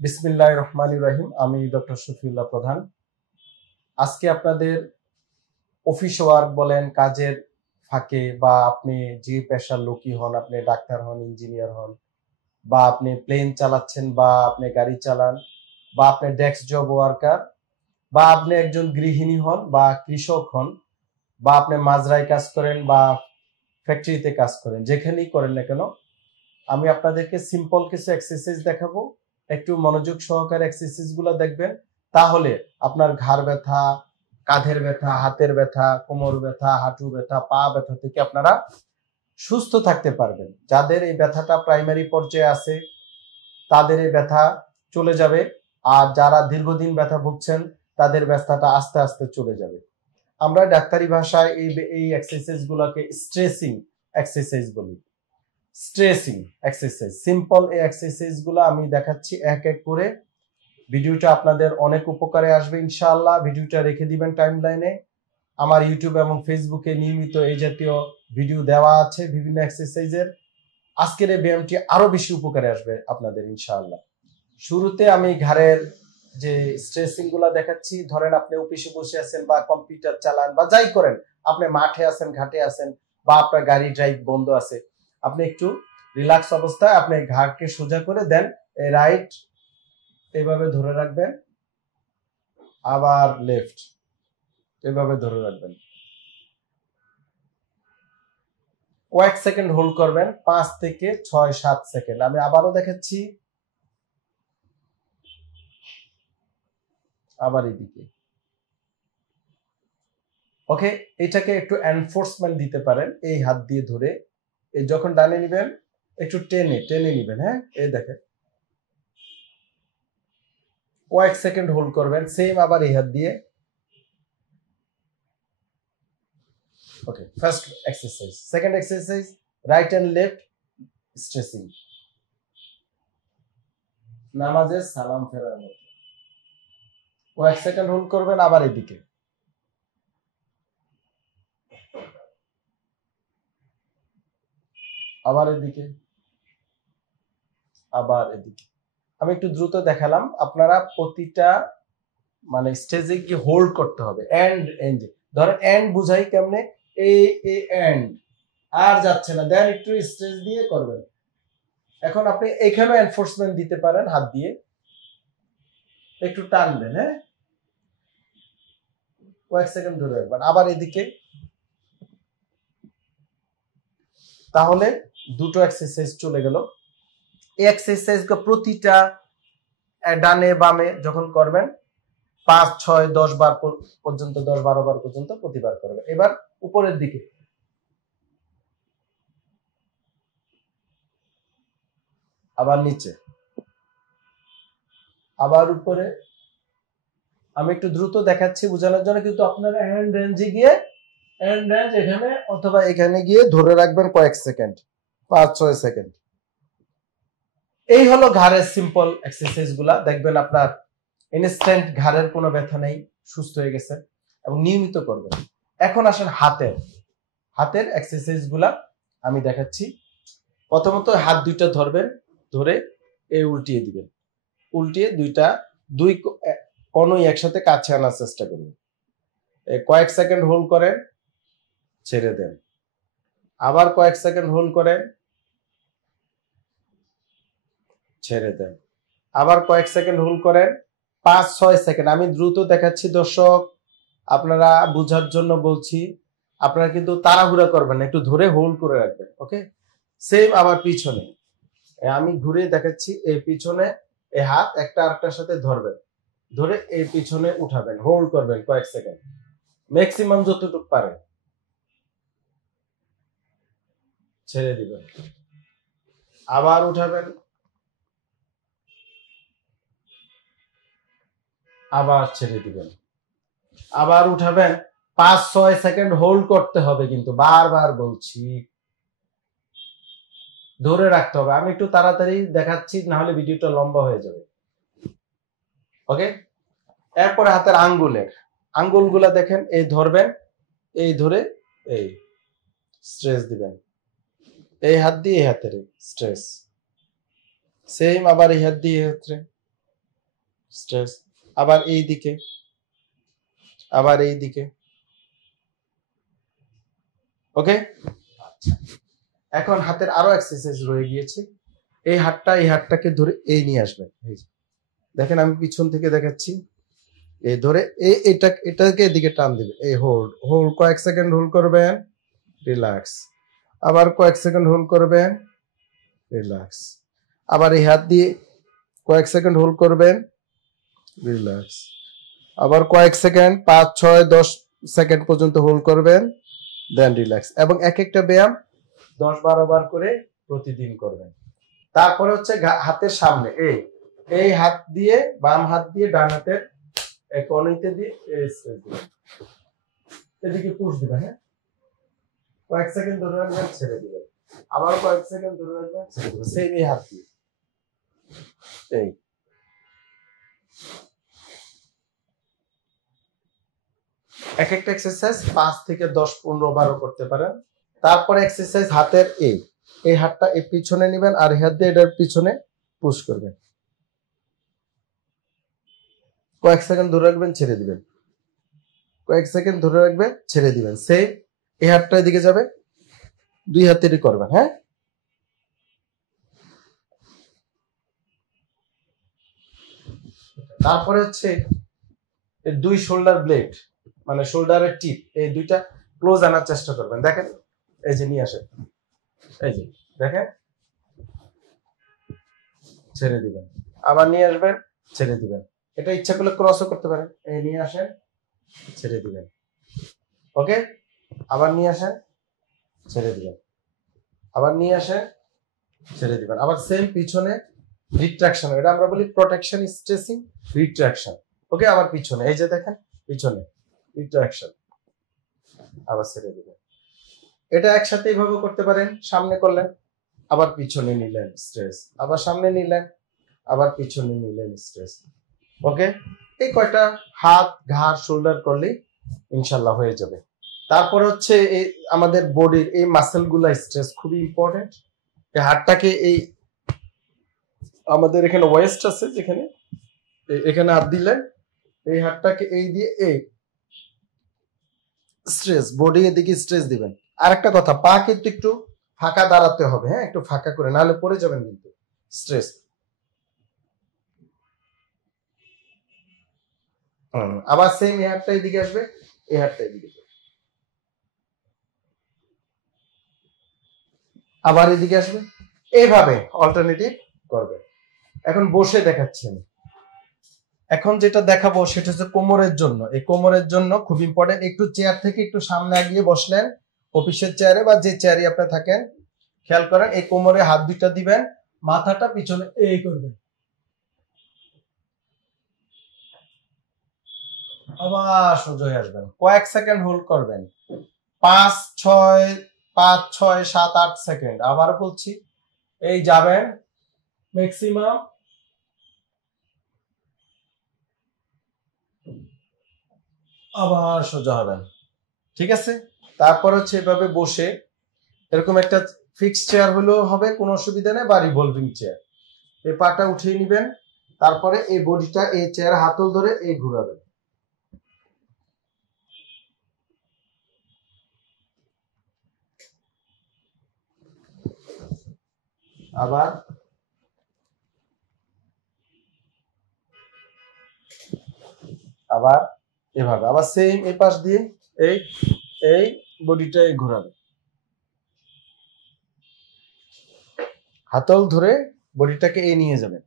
বিসমিল্লাহির রহমানির রহিম। আমি ডক্টর শফিউল্লাহ প্রধান। আজকে আপনাদের অফিস ওয়ার্ক বলেন, কাজের ফাঁকে বা আপনি যে পেশার লোকই হন, আপনি ডাক্তার হন, ইঞ্জিনিয়ার হন, বা আপনি প্লেন চালাচ্ছেন, বা আপনি গাড়ি চালান, বা আপনি ডেস্ক জব ওয়ার্কার, বা আপনি একজন গৃহিণী হন বা কৃষক হন, বা আপনি মাজরায় কাজ করেন বা ফ্যাক্টরিতে কাজ করেন, যেখানেই করেন না কেন, আমি আপনাদেরকে সিম্পল কিছু এক্সারসাইজ দেখাবো। একটু মনোযোগ সহকারে এক্সারসাইজ গুলো দেখবেন, তাহলে আপনার ঘাড় ব্যথা, কাঁধের ব্যথা, হাতের ব্যথা, কোমর ব্যথা, হাঁটু ব্যথা, পা ব্যথা থেকে আপনারা সুস্থ থাকতে পারবেন। যাদের এই ব্যথাটা প্রাইমারি পর্যায়ে আছে তাদের এই ব্যথা চলে যাবে, আর যারা দীর্ঘদিন ব্যথা ভুগছেন তাদের ব্যথাটা আস্তে আস্তে চলে যাবে। আমরা ডাক্তারি ভাষায় এই এক্সারসাইজ গুলোকে স্ট্রেসিং এক্সারসাইজ বলি। স্ট্রেসিং এক্সারসাইজ, সিম্পল এই এক্সারসাইজ গুলো আমি দেখাচ্ছি এক এক করে। ভিডিওটা আপনাদের অনেক উপকারে আসবে ইনশাআল্লাহ। ভিডিওটা রেখে দিবেন টাইমলাইনে। আমার ইউটিউব এবং ফেসবুকে নিয়মিত এই জাতীয় ভিডিও দেওয়া আছে বিভিন্ন এক্সারসাইজের। আজকের এই ব্যায়ামটি আরো বেশি উপকারে আসবে আপনাদের ইনশাআল্লাহ। শুরুতে আমি ঘাড়ের যে স্ট্রেসিং গুলা দেখাচ্ছি। ধরেন আপনি অফিসে বসে আছেন বা কম্পিউটার চালান বা যাই করেন, আপনি মাঠে আছেন, ঘাটে আছেন, বা আপনার গাড়ি ড্রাইভ বন্ধ আছে, আপনি একটু রিল্যাক্স অবস্থায় আপনি ঘাড়কে সোজা করে দেন, রাইট এভাবে ধরে রাখবেন, আবার লেফট এভাবে ধরে রাখবেন, কয়েক সেকেন্ড হোল্ড করবেন, 5 থেকে 6-7 সেকেন্ড। আমি আবারও দেখাচ্ছি, আবার এদিকে। ওকে, এটাকে একটু এনফোর্সমেন্ট দিতে পারেন এই হাত দিয়ে ধরে। এই যখন ডানে নিবেন একটু টেনে টেনে নিবেন, হ্যাঁ, এই দেখেন, কয়েক সেকেন্ড হোল্ড করবেন, সেম আবার এই হাত দিয়ে। Okay, first exercise. Second exercise, right and left stretching, নামাজের সালাম ফেরার মতো। কয়েক সেকেন্ড হোল্ড করবেন, আবার এদিকে, আবার এদিকে, আবার এদিকে। আমি একটু দ্রুত দেখালাম, আপনারা প্রতিটা মানে স্টেজে গিয়ে হোল্ড করতে হবে। এন্ড এন্ড, ধরেন এন্ড বুঝাই কেমনে, এই এন্ড আর যাচ্ছে না, দেন একটু স্ট্রেচ দিয়ে করবেন। এখন আপনি এখানে এনফোর্সমেন্ট দিতে পারেন, হাত দিয়ে একটু টানবেন, হ্যাঁ, কয়েক সেকেন্ড ধরে রাখবেন, আবার এদিকে। তাহলে দুটো এক্সারসাইজ চলে গেল। এই এক্সারসাইজ প্রতিটা ডানে বামে যখন করবেন 5, 6, 10 বার পর্যন্ত, 10-12 বার পর্যন্ত প্রতিবার করবেন। এবার উপরের দিকে, আবার নিচে, আবার উপরে। আমি একটু দ্রুত দেখাচ্ছি বোঝানোর জন্য, কিন্তু আপনারা হ্যান্ড রেঞ্জে গিয়ে, হ্যান্ড রেঞ্জ এখানে অথবা এখানে গিয়ে ধরে রাখবেন কয়েক সেকেন্ড, 5-6 সেকেন্ড। এই হলো ঘাড়ের সিম্পল এক্সারসাইজ গুলা। দেখবেন আপনার ইনস্ট্যান্ট ঘাড়ের কোনো ব্যথা নেই, সুস্থ হয়ে গেছে, এবং নিয়মিত করবেন। এখন আসেন হাতের এক্সারসাইজ গুলা আমি দেখাচ্ছি। প্রথমত হাত দুইটা ধরবেন, ধরে এই উল্টিয়ে দিবেন, উল্টিয়ে দুই কোণই একসাথে কাছে আনার চেষ্টা করবেন। কয়েক সেকেন্ড হোল্ড করেন, ছেড়ে দেন, আবার কয়েক সেকেন্ড হোল্ড করেন, ছেড়ে দেন, আবার কয়েক সেকেন্ড হোল্ড করেন, 5-6 সেকেন্ড। আমি দ্রুত দেখাচ্ছি দর্শক, আপনারা বোঝার জন্য বলছি, আপনারা কিন্তু তাড়াহুড়া করবেন না, একটু ধরে হোল্ড করে রাখবেন। ওকে, সেম আবার পিছনে আমি ঘুরে দেখাচ্ছি। এই পিছনে এই হাত একটা আরেকটার সাথে ধরবেন, ধরে এই পিছনে উঠাবেন, হোল্ড করবেন কয়েক সেকেন্ড, ম্যাক্সিমাম যতটুকু পারেন, ছেড়ে দিবেন, আবার উঠাবেন, আবার ছেড়ে দিবেন, আবার উঠাবেন। 5-6 সেকেন্ড হোল্ড করতে হবে, কিন্তু বারবার বলছি ধরে রাখতে হবে। আমি একটু তাড়াতাড়ি দেখাচ্ছি, না হলে ভিডিওটা লম্বা হয়ে যাবে। ওকে, এরপরে হাতের আঙ্গুলগুলা দেখেন, এই ধরবেন, এই ধরে এই স্ট্রেস দিবেন, এই হাত দিয়ে এই হাতের স্ট্রেস, সেম আবার এই হাত দিয়ে এই হাতে স্ট্রেস। আবার এই দিকে, আবার এই দিকে। ওকে, এখন হাতের আরো এক্সারসাইজ রয়ে গিয়েছে। এই হাতটাকে ধরে এই নিয়ে আসবেন। এই দেখেন আমি পিছন থেকে দেখাচ্ছি। এই ধরে এটাকে এদিকে টান দিবে। এই হোল্ড হোল্ড কয়েক সেকেন্ড হোল্ড করবেন, রিল্যাক্স। আবার কয়েক সেকেন্ড হোল্ড করবেন, রিল্যাক্স। আবার এই হাত দিয়ে কয়েক সেকেন্ড হোল্ড করবেন, রিল্যাক্স। আবার কয়েক সেকেন্ড 5, 6, 10 সেকেন্ড পর্যন্ত হোল্ড করবেন, দেন রিল্যাক্স। এবং এক একটা ব্যায়াম 10-12 বার করে প্রতিদিন করবেন। তারপরে হচ্ছে হাতের সামনে এই হাত দিয়ে, বাম হাত দিয়ে ডান হাতের কনুইতে দিয়ে এদিকে পুশ দিবেন। হ্যাঁ, কয়েক সেকেন্ড ধরে রাখবেন, ছেড়ে দিবেন। আবার কয়েক সেকেন্ড ধরে রাখবেন, ছেড়ে দিবেন। সেই এই হাত দিয়ে এই এক একটা এক্সারসাইজ 5 থেকে 10-15 বারও করতে পারেন। তারপরে এক্সারসাইজ হাতের এই হাতটা এই পিছনে নেবেন আর এই হাত দিয়ে এটার পিছনে পুশ করবেন। কয়েক সেকেন্ড ধরে রাখবেন, ছেড়ে দিবেন। কয়েক সেকেন্ড ধরে রাখবেন, ছেড়ে দিবেন। সেই এই হাতটা এদিকে যাবে, দুই হাতেরই করবেন। হ্যাঁ, তারপরে হচ্ছে দুই শোল্ডার ব্লেড মানে শোল্ডারের টিপ, এই দুইটা ক্লোজ আনার চেষ্টা করবেন। দেখেন, এই যে নিয়ে আসেন, এই যে দেখেন, ছেড়ে দিবেন। আবার নিয়ে আসবেন, ছেড়ে দিবেন। এটা ইচ্ছা করলে ক্রসও করতে পারেন। এই নিয়ে আসেন, ছেড়ে দিবেন। ওকে, আবার নিয়ে আসেন, ছেড়ে দিবেন। আবার নিয়ে আসেন, ছেড়ে দিবেন। আবার সেম পিছনে রিট্রাকশন, এটা আমরা বলি প্রোটেকশন স্ট্রেচিং রিট্রাকশন। ওকে, আবার পিছনে, এই যে দেখেন পিছনে রিট্রাকশন, আবার ছেড়ে দিবেন। এটা একসাথে এইভাবে করতে পারেন। সামনে করলেন, আবার পিছনে নিলেন স্ট্রেস, আবার সামনে নিলেন, আবার পিছনে নিলেন স্ট্রেস। ওকে, এই কয়টা হাত ঘাড় শোল্ডার করলেই ইনশাল্লাহ হয়ে যাবে। তারপর হচ্ছে এই আমাদের বডির এই মাসেল গুলা স্ট্রেস খুবই ইম্পর্টেন্ট। এই হাতটাকে এই আমাদের এখানে ওয়েস্ট আছে যেখানে, এখানে হাত দিলেন, এই হাতটাকে এই দিয়ে এই স্ট্রেস, বডি এদিকে স্ট্রেস দিবেন। আর একটা কথা, পা কিন্তু একটু ফাঁকা দাঁড়াতে হবে। হ্যাঁ, একটু ফাঁকা করে, নাহলে পড়ে যাবেন কিন্তু। স্ট্রেস। আবার সেম এই হাতটা এদিকে আসবে, এই হাতটা এদিকে, আবার এদিকে আসবে, এইভাবে অল্টারনেটিভ করবে। এখন বসে দেখাচ্ছেন। এখন যেটা দেখাবো সেটা হচ্ছে কোমরের জন্য। এই কোমরের জন্য খুব ইম্পর্টেন্ট। একটু চেয়ার থেকে একটু সামনে আগিয়ে বসলেন, অফিসের চেয়ারে বা যে চেয়ারে আপনি থাকেন, খেয়াল করেন এই কোমরে হাত দুইটা দিবেন, মাথাটা পিছনে এই করবেন, আবার সোজা হয়ে আসবেন। কয়েক সেকেন্ড হোল্ড করবেন, 5, 6, 5, 6, 7, 8 সেকেন্ড। আবার বলছি, এই যাবেন ম্যাক্সিমাম, আবার সোজা হবেন। ঠিক আছে, তারপর হচ্ছে এভাবে বসে এরকম একটা ফিক্স চেয়ার হলেও হবে, কোনো অসুবিধা নেই, বা রিভলভিং চেয়ার। এই পাটা উঠিয়ে নিবেন, তারপরে এই বডিটা এই চেয়ার হাতল ধরে এই ঘুরাবেন। আবার আবার এভাবে, আবার সেম এই পাশ দিয়ে এই এই বডিটা ঘোরাবে, হাতল ধরে বডিটাকে এই নিয়ে যাবেন।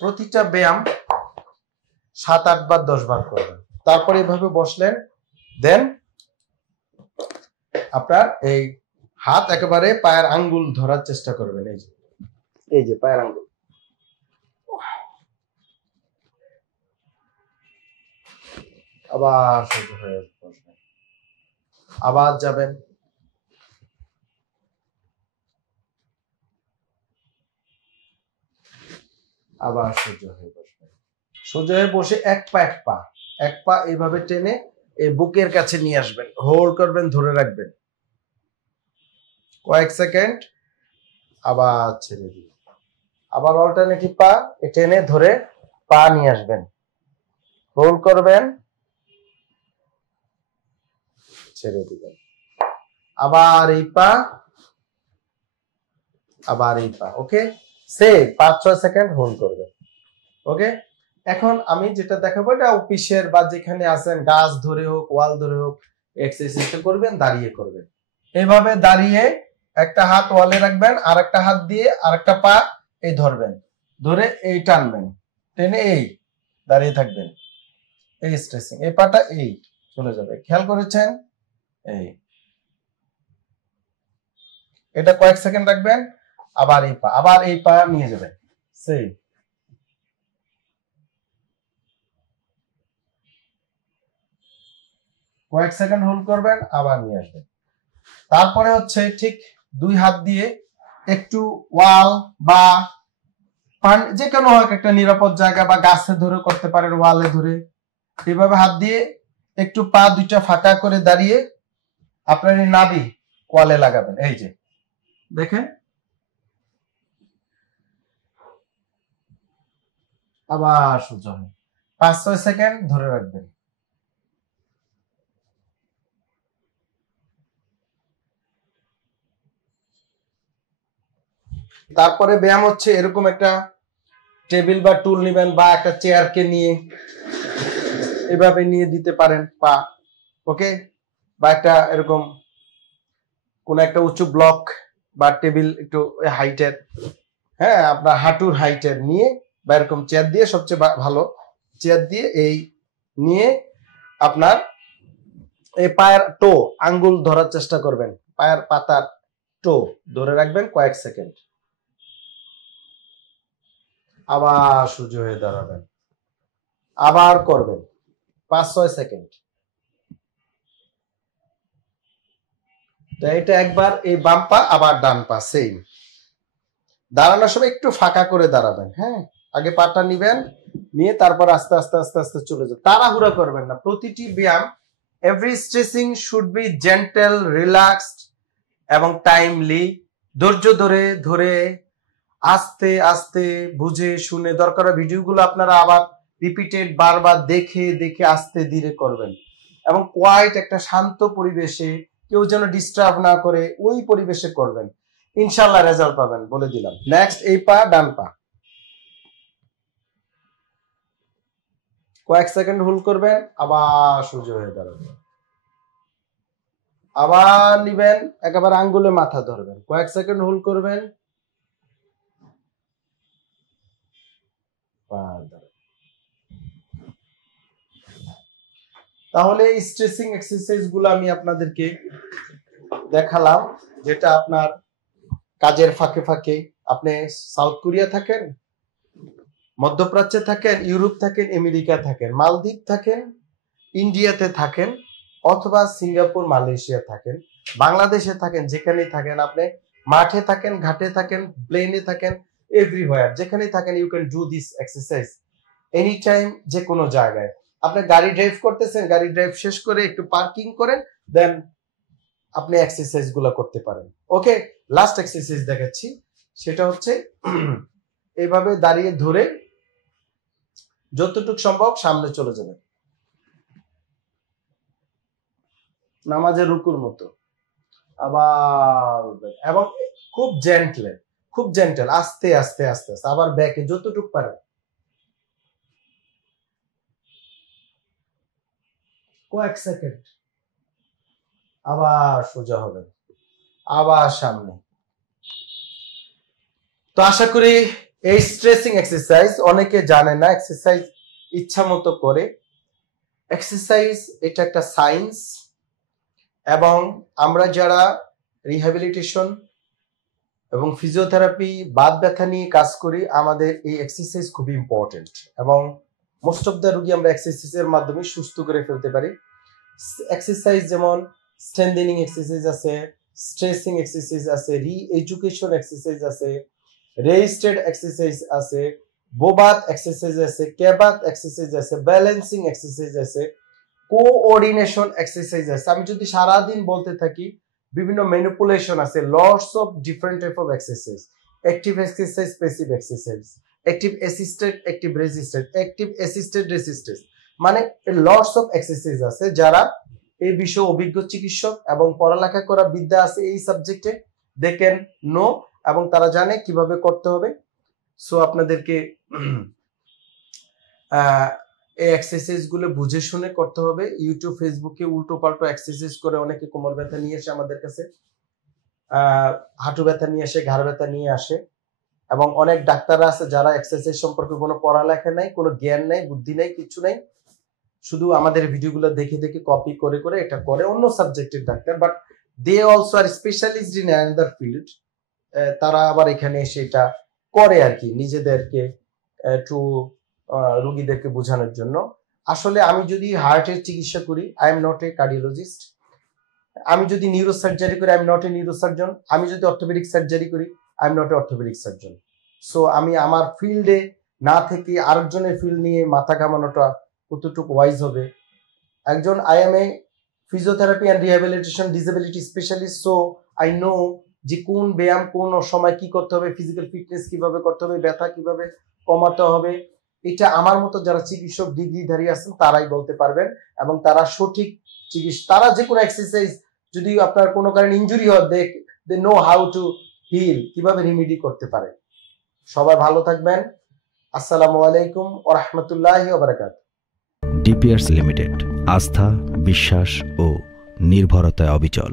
প্রতিটা ব্যায়াম 7-8 বার 10 বার করবেন। তারপরে এভাবে বসলেন, দেন আপনার এই হাত একেবারে পায়ের আঙ্গুল ধরার চেষ্টা করবেন। এই যে পায়ের আঙ্গুল, আবার সোজা হয়ে বসবেন, আবার যাবেন, আবার সোজা হয়ে বসবেন। সোজা হয়ে বসে এক পা এইভাবে টেনে এই বুকের কাছে নিয়ে আসবেন, হোল্ড করবেন, ধরে রাখবেন কয়েক সেকেন্ড, আবার ছেড়ে দিবেন, আবার অল্টারনেটিভ পা টেনে ধরে পা নিয়ে আসবেন, হোল্ড করবেন, ছেড়ে দিবেন। আবার এই পা, আবার এই পা। ওকে, সে 5-6 সেকেন্ড হোল্ড করবেন। ওকে, এখন আমি যেটা দেখাবো এটা অফিসের বা যেখানে আছেন গাছ ধরে হোক, ওয়াল ধরে হোক, এক্সারসাইজটা করবেন, দাঁড়িয়ে করবেন। এইভাবে দাঁড়িয়ে একটা হাত ওয়ালে রাখবেন, আর একটা হাত দিয়ে আরেকটা পা এই ধরবেন, ধরে এই টানবেন, টেনে এই দাঁড়িয়ে থাকবেন। এই স্ট্রেচিং, এই পাটা এই চলে যাবে। খেয়াল করেছেন? এই এটা কয়েক সেকেন্ড রাখবেন, আবার এই পা নিয়ে যাবেন, সেই কয়েক সেকেন্ড হোল্ড করবেন, আবার নিয়ে আসবেন। তারপরে হচ্ছে ঠিক 2 হাত দিয়ে একটু ওয়াল বা যে কোনো একটা নিরাপদ জায়গা বা গাছে ধরে করতে পারেন, ওয়ালে ধরে এভাবে হাত দিয়ে একটু পা দুইটা ফাঁকা করে দাঁড়িয়ে আপনার নাভি ওয়ালে লাগাবেন। এই যে দেখেন, আবার সোজা হয়। 5-6 সেকেন্ড ধরে রাখবেন। তারপরে ব্যায়াম হচ্ছে এরকম একটা টেবিল বা টুল নেবেন বা একটা চেয়ারকে নিয়ে এভাবে নিয়ে দিতে পারেন পা। ওকে, বা একটা এরকম কোন একটা উঁচু ব্লক বা টেবিল একটু হাইটের, হ্যাঁ আপনার হাঁটুর হাইটের নিয়ে, বা এরকম চেয়ার দিয়ে সবচেয়ে ভালো, চেয়ার দিয়ে এই নিয়ে আপনার এই পায়ের টো আঙ্গুল ধরার চেষ্টা করবেন, পায়ের পাতার টো ধরে রাখবেন কয়েক সেকেন্ড, আবার সোজা হয়ে দাঁড়াবেন, আবার করবেন 5-6 সেকেন্ড। এটা একবার এই বাম পা, আবার ডান পা সেম। দাঁড়ানোর সময় একটু ফাঁকা করে দাঁড়াবেন, হ্যাঁ আগে পাটা নিবেন, নিয়ে তারপর আস্তে আস্তে আস্তে আস্তে চলে যাবে, তাড়াহুড়া করবেন না। প্রতিটি ব্যায়াম, every stretching should be gentle, relaxed এবং টাইমলি। ধৈর্য ধরে ধরে আস্তে আস্তে বুঝে শুনে, দরকার ভিডিওগুলো আপনারা আবার রিপিটেড বারবার দেখে দেখে আস্তে ধীরে করবেন, এবং কোয়াইট একটা শান্ত পরিবেশে, কেউ যেন ডিস্টার্ব না করে ওই পরিবেশে করবেন, ইনশাল্লাহ রেজাল্ট পাবেন, বলে দিলাম। নেক্সট এই পা, ডান পা কয়েক সেকেন্ড হোল্ড করবেন, আবার সোজা হয়ে দাঁড়াবেন, আবার নিবেন, একেবারে আঙ্গুলে মাথা ধরবেন, কয়েক সেকেন্ড হোল্ড করবেন, তাহলে এই স্ট্রেচিং এক্সারসাইজ গুলো আমি আপনাদেরকে দেখালাম, যেটা আপনার কাজের ফাঁকে ফাঁকে, আপনি সাউথ কোরিয়া থাকেন, মধ্যপ্রাচ্যে থাকেন, ইউরোপ থাকেন, আমেরিকা থাকেন, মালদ্বীপ থাকেন, ইন্ডিয়াতে থাকেন, অথবা সিঙ্গাপুর, মালয়েশিয়া থাকেন, বাংলাদেশে থাকেন, যেখানেই থাকেন, আপনি মাঠে থাকেন, ঘাটে থাকেন, প্লেনে থাকেন, এভরিওয়্যার যেখানেই থাকেন, you can do this exercise any time, যে কোনো জায়গায়। আপনি গাড়ি ড্রাইভ করতেছেন, গাড়ি ড্রাইভ শেষ করে একটু পার্কিং করেন, দেন আপনি এক্সারসাইজ গুলো করতে পারেন। ওকে, লাস্ট এক্সারসাইজ দেখাচ্ছি, সেটা হচ্ছে এইভাবে দাঁড়িয়ে ধরে যতটুকু সম্ভব সামনে চলে যাবেন, নামাজের রুকুর মতো, আবার এবং খুব জেন্টল, আস্তে আস্তে আস্তে আস্তে, আবার ব্যাকে যতটুকু পারেন, কয়েক সেকেন্ড, আবার সোজা হবেন, আবার সামনে। তো আশা করি এই স্ট্রেচিং এক্সারসাইজ, অনেকে জানে না, এক্সারসাইজ ইচ্ছা মতো করে। এক্সারসাইজ এটা একটা সায়েন্স, এবং আমরা যারা রিহ্যাবিলিটেশন এবং ফিজিওথেরাপি, বাত ব্যথা নিয়ে কাজ করি, আমাদের এই এক্সারসাইজ খুব ইম্পর্টেন্ট, এবং মোস্ট অফ দ্য রোগী আমরা এক্সারসাইজের মাধ্যমে সুস্থ করে ফেলতে পারি। এক্সারসাইজ যেমন স্ট্রেন্থেনিং এক্সারসাইজ আছে, স্ট্রেচিং এক্সারসাইজ আছে, রি-এডুকেশন এক্সারসাইজ আছে, রেজিস্টেড এক্সারসাইজ আছে, বোবাত এক্সারসাইজ আছে, কেবাত এক্সারসাইজ আছে, ব্যালেন্সিং এক্সারসাইজ আছে, কোঅর্ডিনেশন এক্সারসাইজ আছে। আমি যদি সারাদিন বলতে থাকি, বিভিন্ন ম্যানিপুলেশন আছে, lots of different type of exercise. Active exercise, passive exercise, active assisted, active resisted, active assisted resistance, মানে লটস অফ এক্সারসাইজ আছে। যারা এই বিষয়ে অভিজ্ঞ চিকিৎসক এবং পড়ালেখা করা বিদ্যা আছে এই সাবজেক্টে, দে ক্যান নো, এবং তারা জানে কিভাবে করতে হবে। সো আপনাদেরকে এই এক্সারসাইজ গুলো বুঝে শুনে করতে হবে। ইউটিউব ফেসবুকে উল্টো পাল্টো এক্সারসাইজ করে অনেকে কোমর ব্যথা নিয়ে আসে আমাদের কাছে, হাঁটু ব্যথা নিয়ে আসে, ঘাড় ব্যথা নিয়ে আসে, এবং অনেক ডাক্তাররা আছে যারা এক্সারসাইজ সম্পর্কে কোনো পড়ালেখা নাই, কোনো জ্ঞান নাই, বুদ্ধি নাই, কিছু নাই, শুধু আমাদের ভিডিওগুলো দেখে দেখে কপি করে করে এটা করে অন্য সাবজেক্টের doctor, but they also are specialist in another field. তারা আবার এখানে এসে এটা করে আর কি, নিজেদেরকে একটু রোগীদেরকে বোঝানোর জন্য। আসলে আমি যদি হার্টের চিকিৎসা করি, I am not a cardiologist. আমি যদি নিউরো সার্জারি করি, I am not a neuro surgeon. আমি যদি অর্থোপেডিক সার্জারি করি, I am not a orthopaedic surgeon. So আমি আমার ফিল্ডে না থেকে আরেকজনের ফিল্ড নিয়ে মাথা ঘামানোটা কতটুকু ওয়াইজ হবে। একজন I M A physiotherapy and rehabilitation disability specialist, so I know যে কোন ব্যায়াম কোন সময় কি করতে হবে, ফিজিক্যাল ফিটনেস কিভাবে করতে হবে, ব্যথা কিভাবে কমাতে হবে, এটা আমার মতো যারা চিকিৎসক ডিগ্রিধারী আছেন তারাই বলতে পারবেন, এবং তারা সঠিক চিকিৎসা, তারা যে কোনো এক্সারসাইজ যদি আপনার কোনো কারণে ইনজুরি হয়, they know how to heal, কিভাবে রিমেডি করতে পারে। সবাই ভালো থাকবেন। আসসালামু আলাইকুম ওয়া রাহমাতুল্লাহি ওয়া বারাকাতুহু। ডিপিআরস লিমিটেড, আস্থা, বিশ্বাস ও নির্ভরতায় অবিচল।